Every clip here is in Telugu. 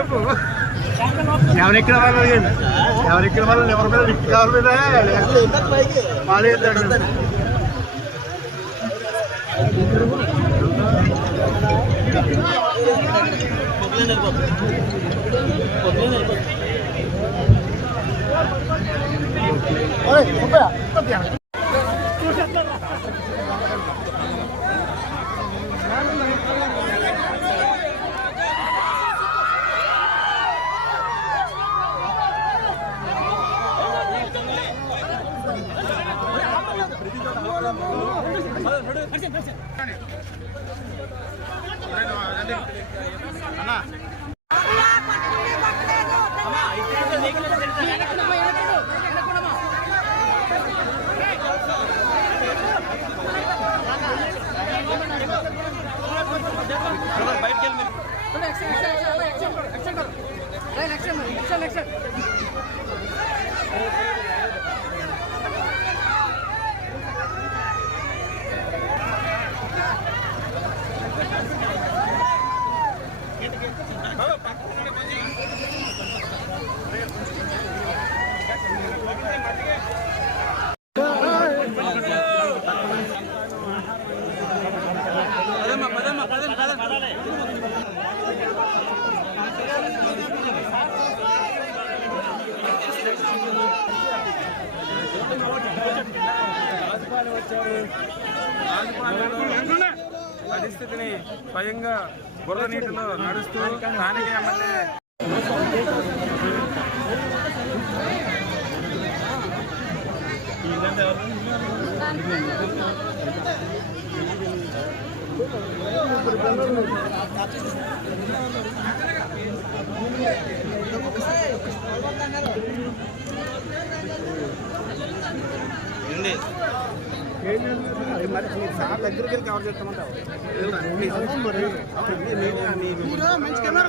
చెప్పు. ఎవరెక్కడ వాళ్ళు ఎవరెక్కడ వాళ్ళు ఎవరి మీద? రిక్కి ఎవరి మీద? మాలేస్తాడు పరిస్థితిని స్వయంగా బురద నీటిలో నడుస్తూ స్థానిక ఎమ్మెల్యే మరి సార్ దగ్గరికి వెళ్ళి కవర్ చేస్తామంటావు? మంచి కెమెరా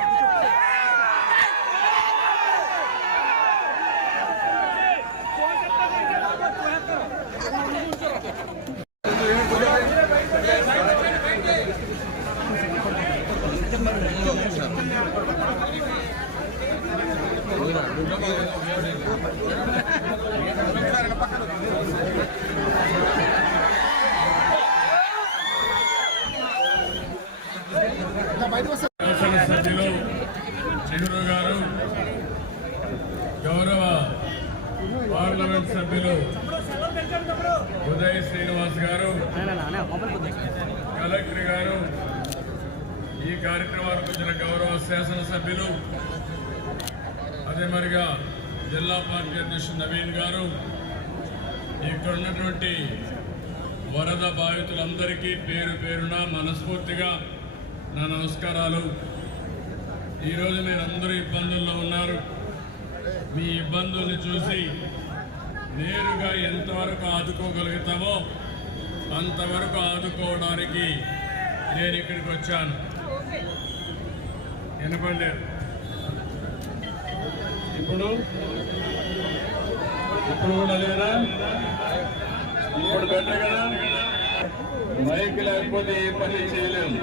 శాసనసభ్యులు నెహ్రూ గారు గౌరవ పార్లమెంట్ సభ్యులు ఉదయ్ శ్రీనివాస్ గారు కలెక్టర్ గారు ఈ కార్యక్రమానికి వచ్చిన గౌరవ శాసనసభ్యులు. అదే మరిగా జిల్లా పార్టీ అధ్యక్షుడు నవీన్ గారు ఇక్కడ ఉన్నటువంటి వరద బాధితులందరికీ పేరు పేరున మనస్ఫూర్తిగా నా నమస్కారాలు. ఈరోజు మీరు అందరూ ఇబ్బందుల్లో ఉన్నారు. మీ ఇబ్బందుల్ని చూసి నేరుగా ఎంతవరకు ఆదుకోగలుగుతామో అంతవరకు ఆదుకోవడానికి నేను ఇక్కడికి వచ్చాను. వినపడలేదు. ఇప్పుడు? ఇప్పుడు కూడా లేదా? ఇప్పుడు బెటర్ కదా? మైక్ లేకపోతే ఏ పని చేయలేము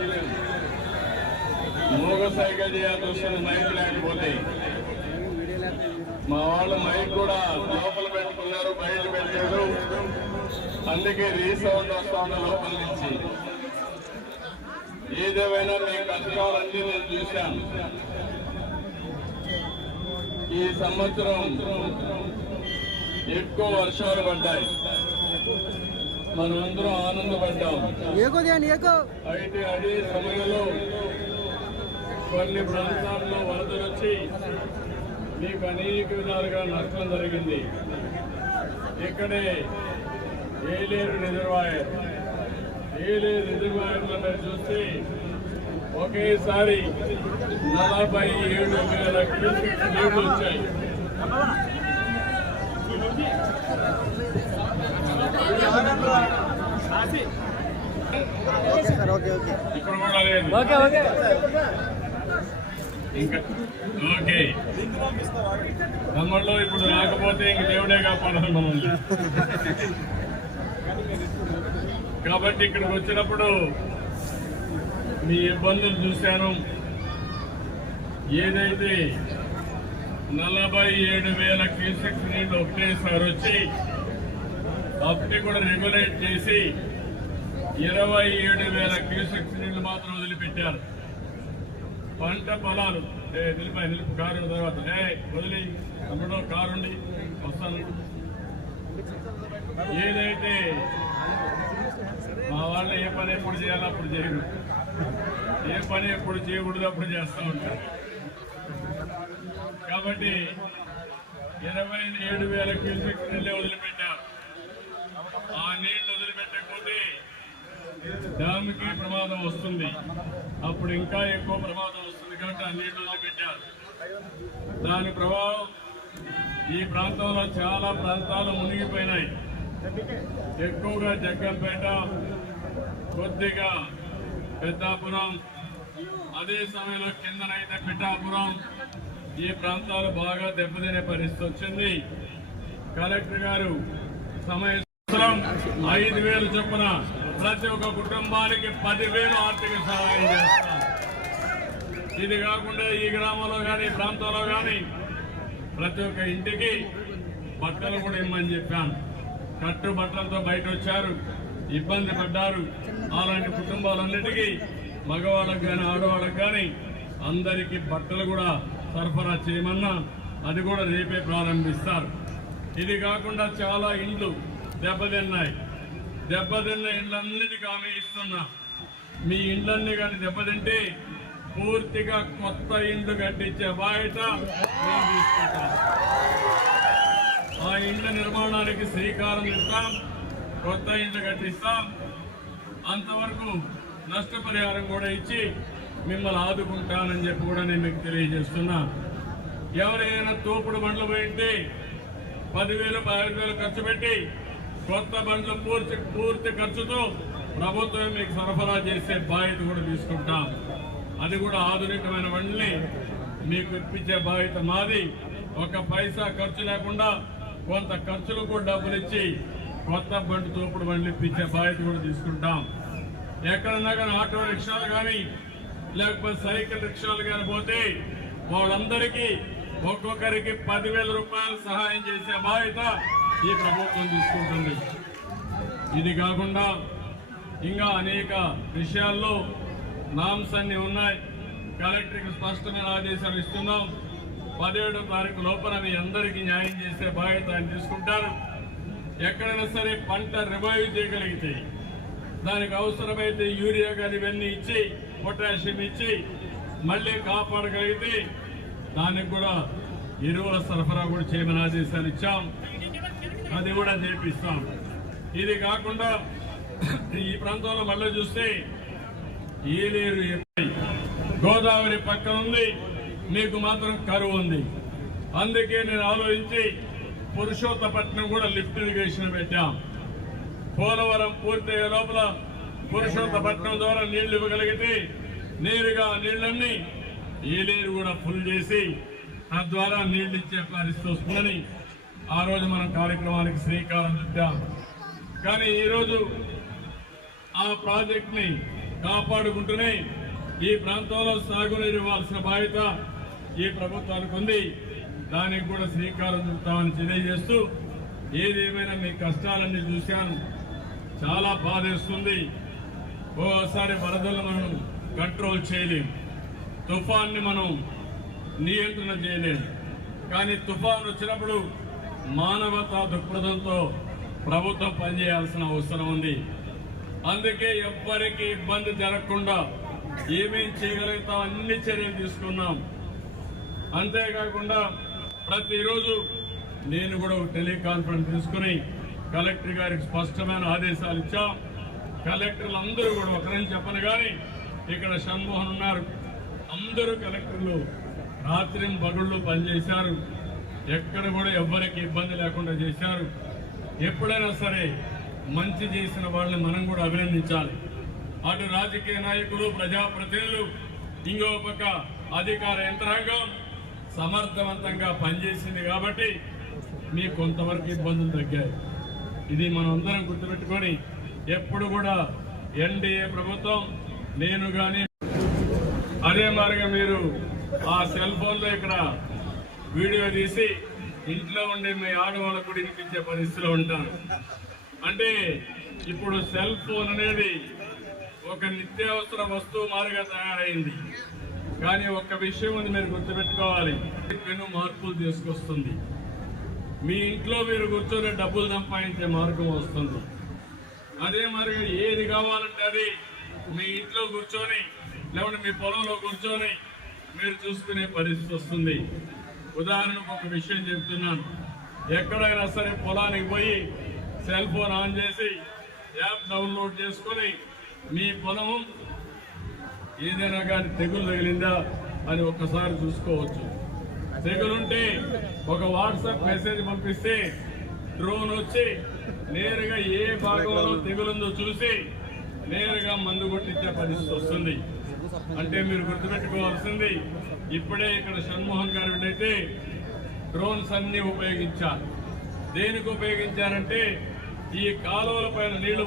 మూగ సైకిల్ చేయాల్సి వస్తుంది మైక్ లేకపోతే. మా వాళ్ళు మైక్ కూడా లోపల పెట్టుకున్నారు బయట పెట్టారు అందుకే రీసౌండ్ వస్తా ఉన్న లోపల నుంచి. ఏదేమైనా మీ కష్టాలన్నీ నేను చూశాను. ఈ సంవత్సరం ఎక్కువ వర్షాలు పడ్డాయి. మనమందరం ఆనందపడ్డాం. అయితే అదే సమయంలో కొన్ని ప్రాంతాల్లో వరదలు వచ్చి మీకు అనేక విధాలుగా నష్టం జరిగింది. ఇక్కడే ఏలేరు రిజర్వాయర్ ఏలేరు రిజర్వాయర్లో మీరు చూస్తే ఒకేసారి నలభై ఏడు వేల క్యూసెక్ నీళ్ళు వచ్చాయి. ఇప్పుడు కూడా లేదు. ఇంకా ఓకే. తమ్ముళ్ళు ఇప్పుడు రాకపోతే ఇంక దేవుడే కాపాడాలి మనల్ని. కాబట్టి ఇక్కడికి వచ్చినప్పుడు మీ ఇబ్బందులు చూశాను. ఏదైతే నలభై ఏడు వేల క్యూసెక్స్ నీళ్ళు ఒకటేసారి వచ్చి అప్పటి కూడా రెగ్యులేట్ చేసి ఇరవై ఏడు వేల క్యూసెక్స్ నీళ్ళు మాత్రం వదిలిపెట్టారు. పంట పొలాలు ఏ నిలిపా నిలుపు కారు తర్వాత. ఏ వదిలి తమ్ముడు కారుండి వస్తాను. ఏ పని ఎప్పుడు చేయాలో అప్పుడు చేయరు ఏ పని ఎప్పుడు చేయకూడదు అప్పుడు చేస్తూ ఉంటారు కాబట్టి ఇరవై ఏడు వేల క్యూసెక్ నీళ్ళే వదిలిపెట్టారు ఆ నీళ్ళు వదిలిపెట్టకపోతే డ్యామ్కి ప్రమాదం వస్తుంది. అప్పుడు ఇంకా ఎక్కువ ప్రమాదం వస్తుంది కాబట్టి ఆ నీళ్ళు వదిలిపెట్టారు దాని ప్రభావం ఈ ప్రాంతంలో చాలా ప్రాంతాలు మునిగిపోయినాయి. ఎక్కువగా జగ్గంపేట కొద్దిగా పెద్దాపురం అదే సమయంలో కిందనైతే పిఠాపురం. ఈ ప్రాంతాలు బాగా దెబ్బతినే పరిస్థితి వచ్చింది. కలెక్టర్ గారు సమయ ఐదు వేలు చొప్పున ప్రతి ఒక్క కుటుంబానికి పదివేలు ఆర్థిక సహాయం చేస్తారు. ఇది కాకుండా ఈ గ్రామంలో కానీ ప్రాంతంలో కానీ ప్రతి ఒక్క ఇంటికి బట్టలు కూడా ఇమ్మని చెప్పాను. కట్టు బట్టలతో బయట వచ్చారు ఇబ్బంది పడ్డారు. అలాంటి కుటుంబాలన్నిటికీ మగవాళ్ళకు కానీ ఆడవాళ్ళకు కానీ అందరికీ బట్టలు కూడా సరఫరా చేయమన్నా అది కూడా రేపే ప్రారంభిస్తారు. ఇది కాకుండా చాలా ఇండ్లు దెబ్బతిన్నాయి. దెబ్బతిన్న ఇండ్లన్నిటికీ ఆమె ఇస్తున్నా. మీ ఇండ్లన్నీ కానీ దెబ్బతింటే పూర్తిగా కొత్త ఇండ్లు కట్టించే బాధ్యత ఆ ఇండ్ల నిర్మాణానికి శ్రీకారం ఇస్తాం కొత్త ఇండ్లు కట్టిస్తాం. అంతవరకు నష్టపరిహారం కూడా ఇచ్చి మిమ్మల్ని ఆదుకుంటానని చెప్పి కూడా నేను మీకు తెలియజేస్తున్నా. ఎవరైనా తోపుడు బండ్లు పోయింటే పదివేలు పదిహేను వేలు ఖర్చు పెట్టి కొత్త బండ్లు పూర్తి పూర్తి ఖర్చుతో ప్రభుత్వం మీకు సరఫరా చేసే బాధ్యత కూడా తీసుకుంటాం. అది కూడా ఆధునికమైన బండ్లని మీకు ఇప్పించే బాధ్యత మాది. ఒక పైసా ఖర్చు లేకుండా కొంత ఖర్చులు కూడా డబ్బులు ఇచ్చి కొత్త బండి తోపుడు బండ్లు ఇప్పించే బాధ్యత కూడా తీసుకుంటాం. ఎక్కడన్నా కానీ ఆటో రిక్షాలు కానీ లేకపోతే సైకిల్ రిక్షాలు కానీ పోతే వాళ్ళందరికీ ఒక్కొక్కరికి పదివేల రూపాయలు సహాయం చేసే బాధ్యత ఈ ప్రభుత్వం తీసుకుంటుంది. ఇది కాకుండా ఇంకా అనేక విషయాల్లో నామ్స్ అన్ని ఉన్నాయి. కలెక్టర్కి స్పష్టమైన ఆదేశాలు ఇస్తున్నాం. పదిహేడో తారీఖు లోపల మీ అందరికీ న్యాయం చేసే బాధ్యత ఆయన తీసుకుంటారు. ఎక్కడైనా సరే పంట రివైవ్ చేయగలిగితే దానికి అవసరమైతే యూరియా కానీ ఇవన్నీ ఇచ్చి పొటాషియం ఇచ్చి మళ్ళీ కాపాడగలిగితే దానికి కూడా ఎరువుల సరఫరా కూడా చేయమని ఆదేశాలు ఇచ్చాం. అది కూడా చేపిస్తాం ఇది కాకుండా ఈ ప్రాంతంలో మళ్ళీ చూస్తే ఏలేరు ఎప్పటి గోదావరి పక్కన ఉంది. మీకు మాత్రం కరువు ఉంది. అందుకే నేను ఆలోచించి పురుషోత్తపట్నం కూడా లిఫ్ట్ ఇరిగేషన్ పెట్టాం. పోలవరం పూర్తయ్యే లోపల పురుషోత్తపట్నం ద్వారా నీళ్ళు ఇవ్వగలిగితే నేరుగా ఆ నీళ్ళన్నీ ఏలేరు కూడా ఫుల్ చేసి తద్వారా నీళ్ళు ఇచ్చే పరిస్థితి వస్తుందని ఆ రోజు మనం కార్యక్రమానికి శ్రీకారం చుట్టాం. కానీ ఈరోజు ఆ ప్రాజెక్ట్ని కాపాడుకుంటూనే ఈ ప్రాంతంలో సాగునీరు ఇవ్వాల్సిన బాధ్యత ఈ ప్రభుత్వానికి ఉంది. దానికి కూడా శ్రీకారం చుట్టామని తెలియజేస్తూ ఏదేమైనా మీ కష్టాలన్నీ చూశాను. చాలా బాధేస్తుంది. ఓసారి వరదలు మనం కంట్రోల్ చేయలేము తుఫాన్ని మనం నియంత్రణ చేయలేము కానీ తుఫాన్ వచ్చినప్పుడు మానవతా దృక్పథంతో ప్రభుత్వం పనిచేయాల్సిన అవసరం ఉంది. అందుకే ఎవ్వరికి ఇబ్బంది జరగకుండా ఏమేం చేయగలుగుతాం అన్ని చర్యలు తీసుకున్నాం. అంతేకాకుండా ప్రతిరోజు నేను కూడా ఒక టెలికాన్ఫరెన్స్ తీసుకుని కలెక్టర్ గారికి స్పష్టమైన ఆదేశాలు ఇచ్చాం. కలెక్టర్లు అందరూ కూడా ఒకరని చెప్పను కానీ ఇక్కడ షణ్మోహన్ ఉన్నారు. అందరూ కలెక్టర్లు రాత్రి పగుళ్ళు పనిచేశారు. ఎక్కడ కూడా ఎవ్వరికి ఇబ్బంది లేకుండా చేశారు. ఎప్పుడైనా సరే మంచి చేసిన వాళ్ళని మనం కూడా అభినందించాలి. అటు రాజకీయ నాయకులు ప్రజాప్రతినిధులు ఇంకో పక్క అధికార యంత్రాంగం సమర్థవంతంగా పనిచేసింది కాబట్టి మీకు కొంతవరకు ఇబ్బందులు తగ్గాయి. ఇది మనం అందరం గుర్తుపెట్టుకొని ఎప్పుడు కూడా ఎన్డీఏ ప్రభుత్వం నేను కానీ అదే మారిగా మీరు ఆ సెల్ ఫోన్లో ఇక్కడ వీడియో తీసి ఇంట్లో ఉండే మీ ఆడవాళ్ళకు కూడా వినిపించే పరిస్థితిలో ఉంటాను. అంటే ఇప్పుడు సెల్ ఫోన్ అనేది ఒక నిత్యావసర వస్తువు మారుగా తయారైంది. కానీ ఒక్క విషయం ఉంది మీరు గుర్తుపెట్టుకోవాలి. పెను మార్పులు తీసుకొస్తుంది. మీ ఇంట్లో మీరు కూర్చొని డబ్బులు సంపాదించే మార్గం వస్తుంది. అదే మరి ఏది కావాలంటే అది మీ ఇంట్లో కూర్చొని లేకుంటే మీ పొలంలో కూర్చొని మీరు చూసుకునే పరిస్థితి వస్తుంది. ఉదాహరణకు ఒక విషయం చెప్తున్నాను. ఎక్కడైనా సరే పొలానికి పోయి సెల్ ఫోన్ ఆన్ చేసి యాప్ డౌన్లోడ్ చేసుకొని మీ పొలం ఏదైనా కానీ తెగులు తగిలిందా అని ఒక్కసారి చూసుకోవచ్చు. తెగులుంటే ఒక వాట్సాప్ మెసేజ్ పంపిస్తే డ్రోన్ వచ్చి నేరుగా ఏ భాగంలో తెగులుందో చూసి నేరుగా మందు కొట్టించే పరిస్థితి వస్తుంది. అంటే మీరు గుర్తుపెట్టుకోవాల్సింది ఇప్పుడే ఇక్కడ షణ్మోహన్ గారు అయితే డ్రోన్స్ అన్ని ఉపయోగించారు. దేనికి ఉపయోగించారంటే ఈ కాలువల పైన నీళ్ళు